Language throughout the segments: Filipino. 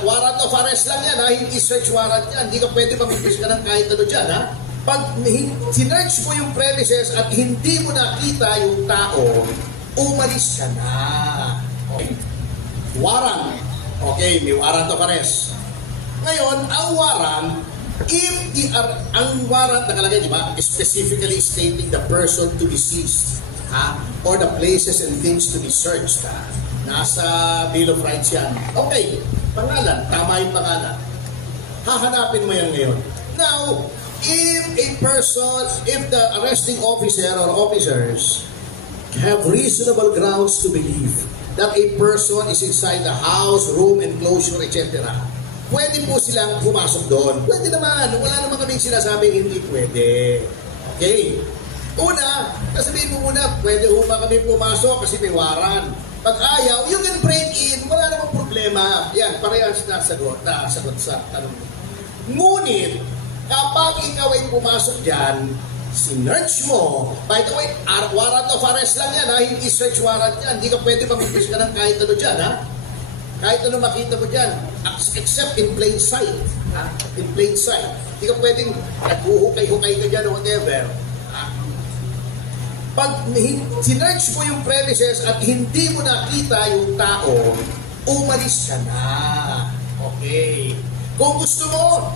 warrant of arrest lang yan, ha? Hindi search warrant yan. Hindi ka pwede pag-impis ka ng kahit ano dyan, ha? Pag sinerch mo yung premises at hindi mo nakita yung tao, umalis ka na. Okay. Warrant. Okay, may warrant of arrest. Ngayon, ang warrant, ang warrant nakalagay, di ba? Specifically stating the person to be seized, ha? Or the places and things to be searched, ha? Nasa Bill of Rights yan. Okay, pangalan, tama yung pangalan. Hahanapin mo yan ngayon. Now, if the arresting officer or officers have reasonable grounds to believe that a person is inside the house, room, enclosure, etc., pwede po silang pumasok doon. Pwede naman. Wala naman kaming sinasabing hindi pwede. Okay? Una, sabihin mo muna, pwede ho ba kami pumasok kasi may warrant. Pag ayaw, you can break in. Wala namang problema. Yan, parehas na sagot sa tanong mo. Ngunit, kapag ikaw ay pumasok dyan, sinerch mo. By the way, warrant of arrest lang yan, ha? Hindi search warrant yan. Hindi ka pwede pag-impis ka ng kahit ano dyan, ha? Kahit ano makita mo dyan, except in plain sight. Ha? In plain sight. Hindi ka pwedeng naghuhukay-hukay ka dyan o whatever. Ha? Pag sinerch mo yung premises at hindi mo nakita yung tao, umalis ka na. Okay. Kung gusto mo,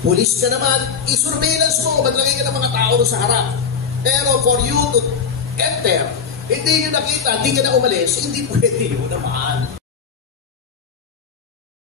pulis ka naman, i-surveillance mo, maglagay ka ng mga tao sa harap. Pero for you to enter, hindi nyo nakita, hindi ka na umalis, hindi pwede yun naman.